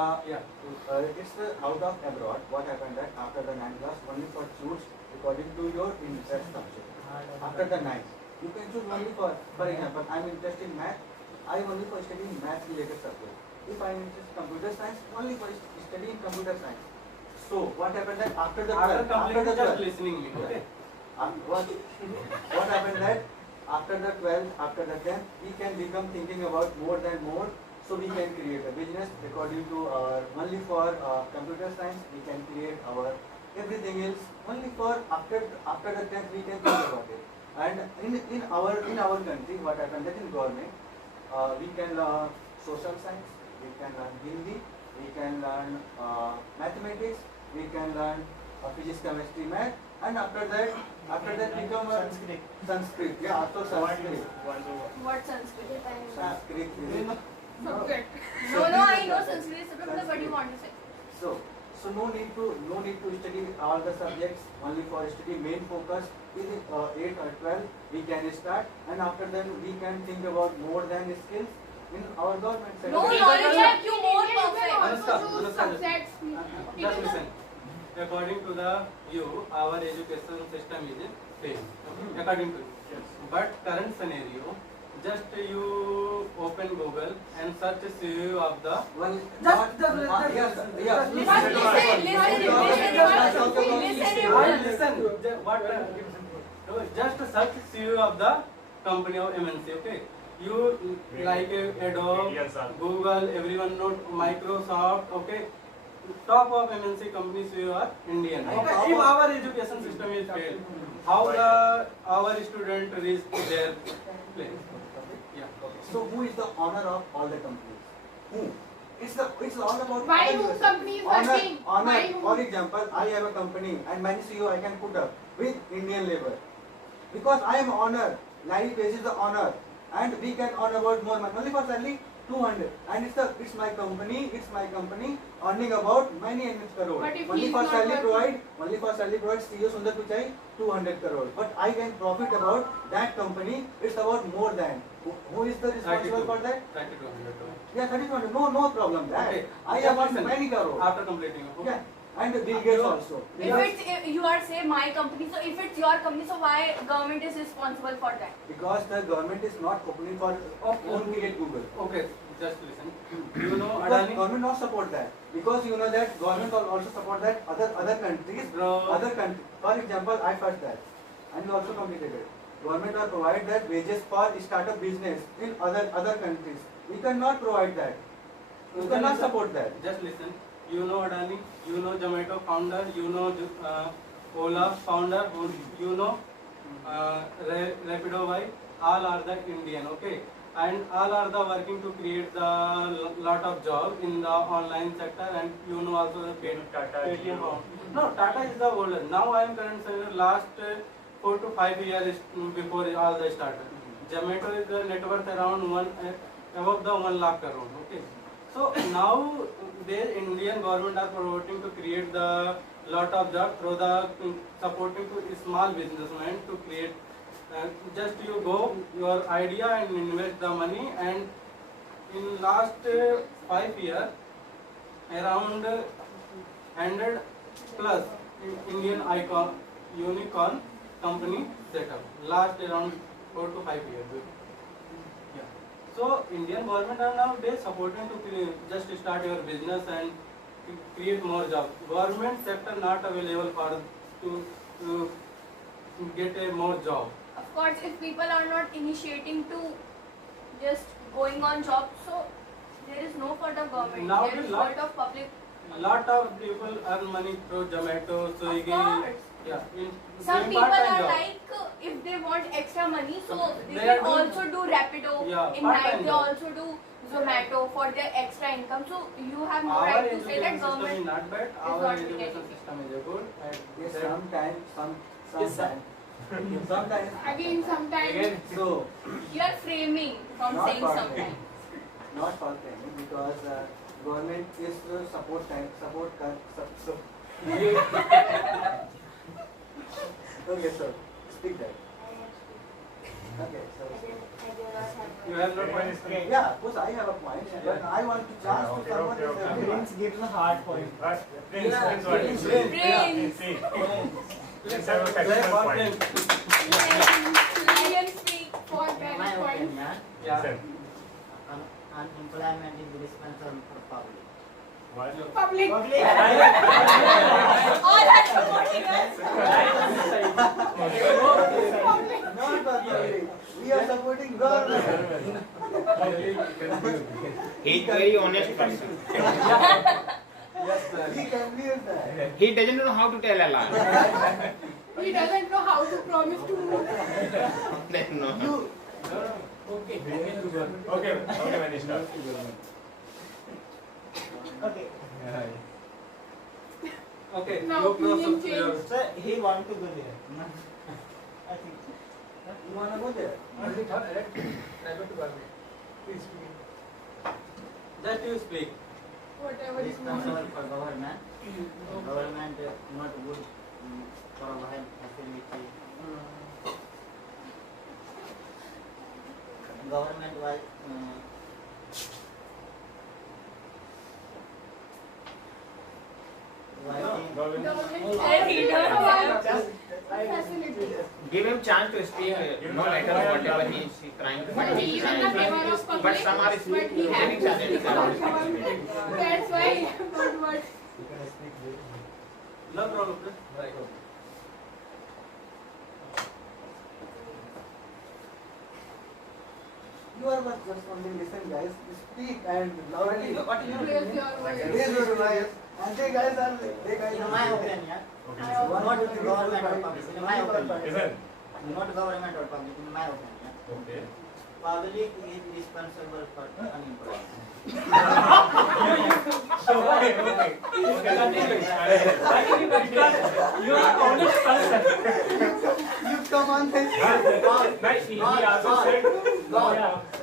Yeah. It's out of abroad. What happened that after the 9th class, only for choose according to your interest subject. After the 9th, you can choose only for example, I'm interested in math. I only for studying math related subject. If I'm interested in computer science, only for studying computer science. So what happened that after the 12th, after the just listening me, okay? What happened that after the 12th, after the 10th, we can become thinking about more than more. So we can create a business according to our only for computer science. We can create our everything else only for after the 10th we can think about it. And in our country, what happened that in government, we can learn social science, we can learn Hindi, we can learn mathematics, we can learn physics, chemistry, math, and after that become Sanskrit. Yeah, after Sanskrit. What Sanskrit? Sanskrit is Subject. No, I know Sanskrit subject, but what do you want to say? So no need to study all the subjects. Only for study main focus in 8 or 12 we can start, and after then we can think about more than skills in our government sector. No knowledge have you more perfect. Anushka, Subjects. just listen. According to our education system is failed. According to you. But current scenario, just you open Google and search CEO of the just search CEO of the company of MNC, okay? You like Adobe, Google, everyone know Microsoft, okay? Top of MNC companies you are Indian. Okay, if our education system is failed, how our student reach their place? Yeah. So who is the owner of all the companies? Who? It's all about Why who company is working? Why who? For example, I have a company and many CEO I can put up with Indian labor because I am owner. Life basis the owner, and we can earn about more money. Only for salary 200, and it's my company earning about many crore. But if Only he for is not salary provide CEO Sundar Pichai 200 crore. But I can profit about that company. It's about more than. Who is the responsible for that? 3200. Yeah, 3200. No problem. That Okay. I have earned many crore. After completing. Okay. Yeah, and Bill Gates also. If you are say my company, so if it's your company, so why government is responsible for that? Because the government is not opening for own create Google. Okay, just listen. You know Because Adani? government not support that. Because you know that government will also support that other countries. For example, I first that, and you also completed it. Government will provide that wages for startup business in other countries. We cannot provide that. We cannot support that. Just listen. You know Adani, you know Zomato founder, you know Ola founder, you know Rapido wife, all are the Indian, okay? And all are the working to create the lot of job in the online sector, and you know also the Paytm. No, Tata is the older. Now I am current last 4 to 5 years before all the started. Zomato is the net worth around above the 1 lakh crore, okay? So now the Indian government are promoting to create the lot of job through the supporting to small businessmen to create. Just you go your idea and invest the money, and in last 5 years around 100 plus Indian unicorn company set up. Last around 4 to 5 years. So Indian government are nowadays supporting to just start your business and create more jobs. Government sector not available for to get a more job. Of course, if people are not initiating to just going on job, so there is no fault of government. Nowadays, There is fault of public. Lot of people earn money through Zomato, Swiggy. Of course. Yeah. Some doing people part-time are job. like, if they want extra money, so they They are can doing- also do Rapido. Yeah, In part-time night, they job. also do Zomato for their extra income. So you have no Our right to say education that system is government. not bad. is Our not doing education anything. system is good. And Yes, that- sometimes. Again, sometimes So you are framing from not saying for sometimes. training. Not for training because government is support time support. Okay, sir. Speak that. Okay, so You have not one. yeah, of course I have a point, but I want to chance to someone okay, is okay. everyone. Prince gives a hard point. Prince, Prince, what? Prince. See, Prince have a Clap technical for point. Prince. Lion speak for My parent point. opinion, Yeah. Sir, unemployment is responsible for public. what? Public. Public. All are supporting us. Not public. We are supporting government. He's very honest person. Yes, sir. We can leave that. He doesn't know how to tell a lie. He doesn't know how to promise to move. No. You Okay, Manish, start. Okay. Okay, Now you opinion close your. change. Sir, he want to go there. I think. you wanna go there? Just you speak. Whatever is Responsible more. for government. Government not good provide facility. Government was Government. Government facility. Give him chance to speak. No matter whatever he is trying to But he is in the favor of public. But some are But he has to speak about speaking. government. That's why good words. No problem, please. You are not just only listen, guys. Speak and loudly. What is your Raise opinion? your voice. Raise your voice. And they guys are. They guys in are. my opinion, Okay, I sir. not government or public. In my opinion, Listen. not government or public. In my opinion, Okay. public is responsible for unemployment. Okay. You are honest person. You come on this. Nice. He also said. God,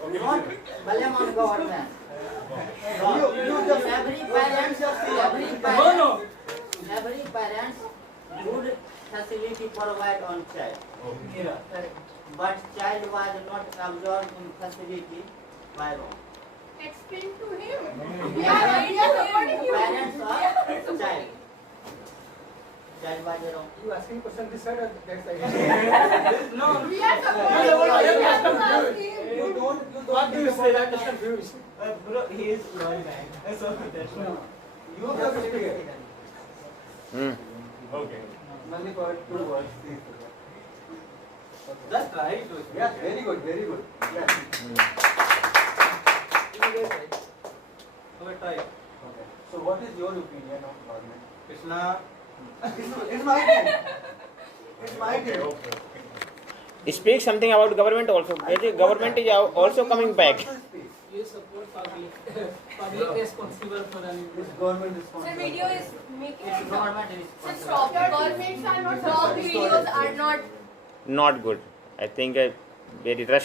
Okay. not blame on government. You just Every parents, No. every parents good facility provide on child, Okay. but child was not absorbed in facility by wrong. Explain to him. We are supporting you. Parents of child. Child was wrong. You asking question this side or that side? No. We are supporting you. You have to ask him. you don't. What do you say? I just confused. Bro, he is wrong man. So that's why. You just speak. Okay. Only for 2 words. Just try to speak. Yes, very good, very good. Yes. Okay, try. Okay. So what is your opinion on government? Krishna. It's my turn. It's my Okay. turn. Okay. Speak something about government also. Government is also coming back. You support public. Public responsible for It's government Sir, responsible. video is making It's it government Sir, responsible. stop. Governments are not wrong. Videos are not. Not good. I think very rush.